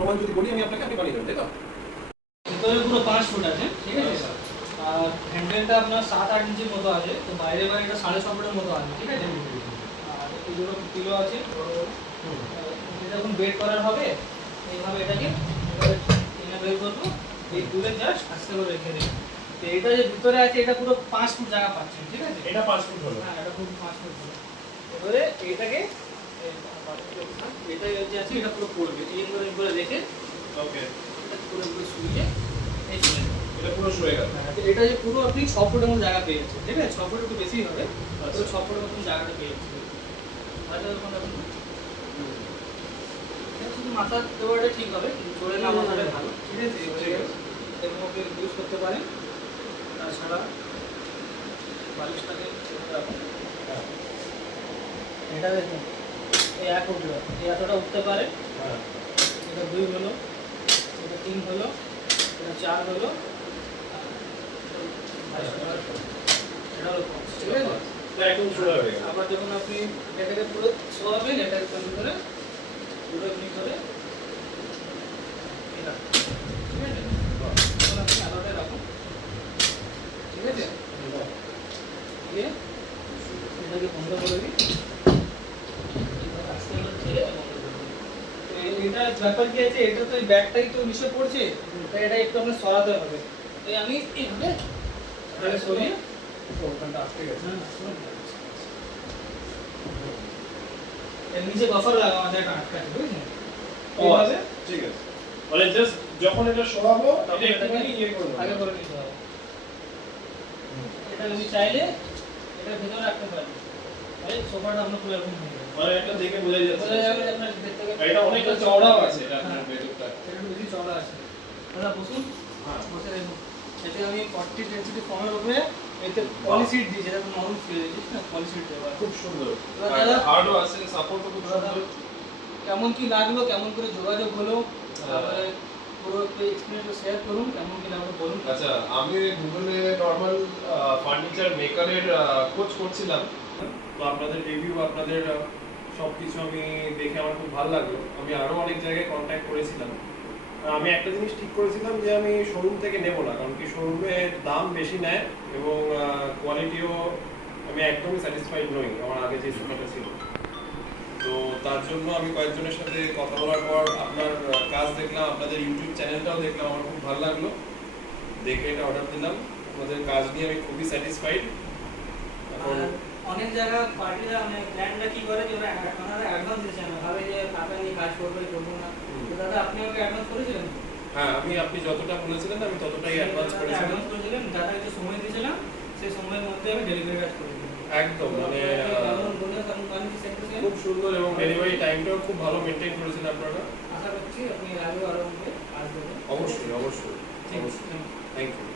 প্রমাণ যদি বলি আমি আপনাকে, আপনি বানিয়ে দেবেন, তাই তো? ভিতরে পুরো 5 ফুট আছে, ঠিক আছে? আর হ্যান্ডেলটা আপনার 7-8 ইঞ্চির মতো আছে, তো বাইরে বাইরে এটা 6.5 ফুটের মতো আছে, ঠিক আছে? আর এগুলো কিলো আছে বড় বড়। এটা যখন বেড করার হবে এইভাবে এটাকে টেনে বের করবো, এই তুলে জাস্ট আস্তে করে রেখে দেবো। তো এটা যে ভিতরে আছে এটা পুরো 5 ফুট জায়গা পাচ্ছেন, ঠিক আছে? এটা 5 ফুট হলো। হ্যাঁ, এটা পুরো 5 ফুট হলো। এবারে এইটাকে এটা যে আছে এটা পুরো পড়বে, এই করে রেখে ওকে, এটা পুরো শুয়ে এই চলে যাবে। এটা পুরো শুয়ে গেল। এটা যে পুরো আপনি 6 ফুটের মতো জায়গা পেয়ে যাচ্ছেন, ঠিক আছে? 6 ফুট একটু বেশি হবে, পুরো 6 ফুটের মতো জায়গাটা পেয়ে যাচ্ছেন। আচ্ছা, এখন আপনি শুধু মাথা দেওয়াটা ঠিক হবে, কিন্তু জোরে না মাথাটা ভালো, ঠিক আছে? ঠিক আছে। এর মধ্যে ইউজ করতে পারেন, তাছাড়া বালিশটাকে রাখুন। এটা দেখুন, এই এক উঠলো, এই এতটা উঠতে পারে। হ্যাঁ, এটা 2 হলো, এটা 3 হলো, এটা 4 হলো, এটা হলো 5, ঠিক আছে? এটা একদম শুয়ে হয়ে গেল। আবার যখন আপনি এটাকে পুরো শোয়াবেন, এটাকে তৈরি করে পুরো এমনি করে এটা, ঠিক আছে? তখন আপনি আলাদা রাখুন, ঠিক আছে? দিয়ে এটাকে বন্ধ করে দিই, আস্তে করে ছেড়ে বন্ধ করে দিই। এটা ব্যাপার কি আছে, এটা তো এই ব্যাগটাই তো নিচে পড়ছে, তাই এটা একটু আপনার সরাতে হবে। তাই আমি এইভাবে এটাকে সরিয়ে ওখানটা আটকে গেছে। এর নিচে বাফার লাগানো আছে, একটা আটকে আছে, বুঝলেন? ও আছে, ঠিক আছে। মানে জাস্ট যখন এটা সরাবো তখন একটুখানি ইয়ে করবো। আগে করে নিতে হবে। এটা যদি চাইলে এটা ভিতরে রাখতে পারেন, তাহলে সোফাটা আপনার পুরো এরকম হয়ে যাবে। মানে একটা দেখে বোঝা যাচ্ছে। বোঝা যাবে যে আপনার দেখতে গেলে এটা অনেকটা চওড়াও আছে, এটা আপনার ভেতরটা। এটা একটু বেশি চওড়া আছে। দাদা বসুন, হ্যাঁ, বসে দেখুন। এতে আমি 40 ডেনসিটি ফর্মের উপরে এতে পলিশিট দিয়েছি, এটা নরম ফিল দিয়েছি না, পলিশিট দেওয়া আছে। খুব সুন্দর। এবার আর দাদা, হার্ডও আছে, সাপোর্টও খুব সুন্দর। কেমন কি লাগলো, কেমন করে যোগাযোগ হলো, হ্যাঁ। তারপরে পুরো একটু এক্সপিরিয়েন্সটা শেয়ার করুন, কেমন কি লাগলো বলুন। আচ্ছা, আমি গুগলে নরমাল ফার্নিচার মেকারের খোঁজ করছিলাম, তো আপনাদের রিভিউ, আপনাদের সবকিছু আমি দেখে আমার খুব ভালো লাগলো। আমি আরো অনেক জায়গায় কন্ট্যাক্ট করেছিলাম। আমি একটা জিনিস ঠিক করেছিলাম যে আমি শোরুম থেকে নেব না, কারণ কি শোরুমে দাম বেশি নেয় এবং কোয়ালিটিও আমি একদমই স্যাটিসফাইড নই আমার আগে যে সোফাটা ছিল। তো তার জন্য আমি কয়েকজনের সাথে কথা বলার পর আপনার কাজ দেখলাম, আপনাদের ইউটিউব চ্যানেলটাও দেখলাম, আমার খুব ভালো লাগলো দেখে এটা অর্ডার দিলাম। আপনাদের কাজ নিয়ে আমি খুবই স্যাটিসফাইড। এখন আর অনেক জায়গা পার্টিরা অনেক ব্র্যান্ডরা কি করে যে ওরা অ্যাডভান্স দিচ্ছে না, ভাবে যে টাকা নিয়ে কাজ করবে, করবো না। তো দাদা আপনি আমাকে অ্যাডভান্স করেছিলেন? হ্যাঁ, আপনি যতটা বলেছিলেন আমি ততটাই অ্যাডভান্স করেছিলাম। অ্যাডভান্স করেছিলেন, দাদা একটু সময় দিয়েছিলাম, সেই সময়ের মধ্যে আমি ডেলিভারি কাজ করে দিলাম। একদম, মানে কেমন বললেন, কেমন কোয়ালিটি সেট করেছিলেন? খুব সুন্দর এবং ডেলিভারি টাইমটাও খুব ভালো মেনটেন করেছেন আপনারা। আশা করছি আপনি আরও কাজ দেবেন। অবশ্যই, অবশ্যই, ঠিক আছে, অবশ্যই। Thank you.